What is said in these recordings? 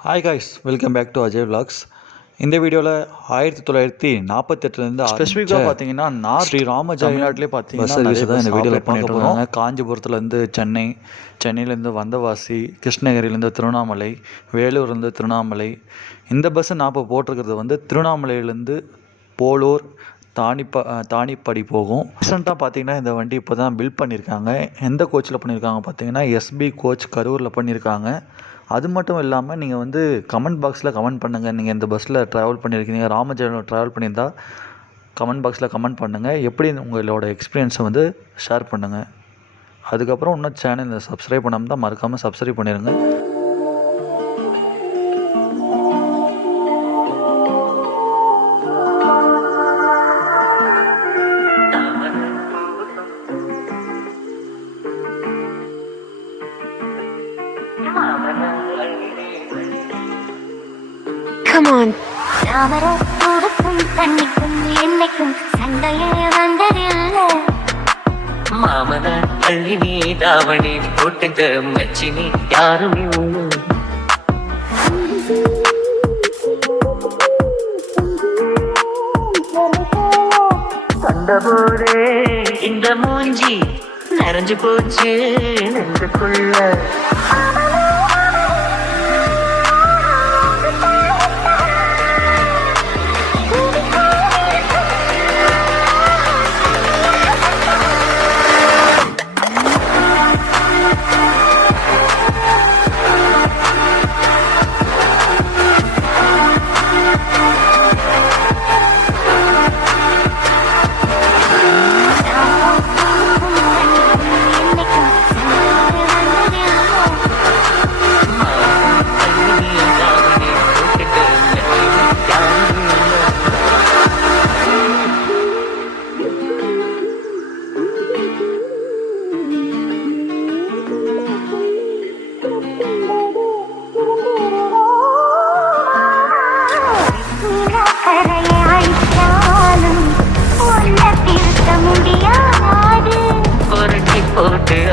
Hi guys welcome back to Ajay vlogs. இந்த வீடியோவில் ஆயிரத்தி தொள்ளாயிரத்தி நாற்பத்தெட்டுலேருந்து ஸ்பெசிஃபிக்காக பார்த்தீங்கன்னா நார்த் ஸ்ரீ ராமஜெயம் தமிழ்நாட்டிலே பார்த்தீங்கன்னா தான் இந்த வீடியோவில் பண்ணிட்டு இருக்காங்க காஞ்சிபுரத்துலேருந்து சென்னை சென்னையிலேருந்து வந்தவாசி கிருஷ்ணகிரிலேருந்து திருவண்ணாமலை வேலூர்லேருந்து திருவண்ணாமலை. இந்த பஸ்ஸு நான் இப்போ போட்டிருக்கிறது வந்து திருவண்ணாமலையிலேருந்து போலூர் தானிப்ப தானிப்படி போகும். ரீசெண்டாக பார்த்தீங்கன்னா இந்த வண்டி இப்போ தான் பில்ட் பண்ணியிருக்காங்க எந்த கோச்சில் பண்ணியிருக்காங்க பார்த்தீங்கன்னா எஸ்பி கோச் கரூரில் பண்ணியிருக்காங்க அது மட்டும் இல்லாமல் நீங்கள் வந்து கமெண்ட் பாக்ஸில் கமெண்ட் பண்ணுங்கள் நீங்கள் இந்த பஸ்ஸில் ட்ராவல் பண்ணியிருக்கீங்க ராமஜெயம் ட்ராவல் பண்ணியிருந்தால் கமெண்ட் பாக்ஸில் கமெண்ட் பண்ணுங்கள் எப்படி உங்களோட எக்ஸ்பீரியன்ஸை வந்து ஷேர் பண்ணுங்கள் அதுக்கப்புறம் இன்னும் சேனலை சப்ஸ்கிரைப் பண்ணாமல் தான் மறக்காமல் சப்ஸ்கிரைப் பண்ணிடுங்க Come on. தாமரம் பூவுக்கும் தண்ணிக்கும் என்னைக்கும் சண்டையே வந்ததில்லை. மாமன அள்ளி நீ தாவணி போட்டுக்க மச்சினி யாருமே உண்டு கண்டபோதே இந்த மூஞ்சி நிறைஞ்சு போச்சு நெஞ்சுக்குள்ள.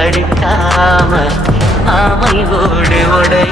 அடிக்காம ஆமை ஓடு உடை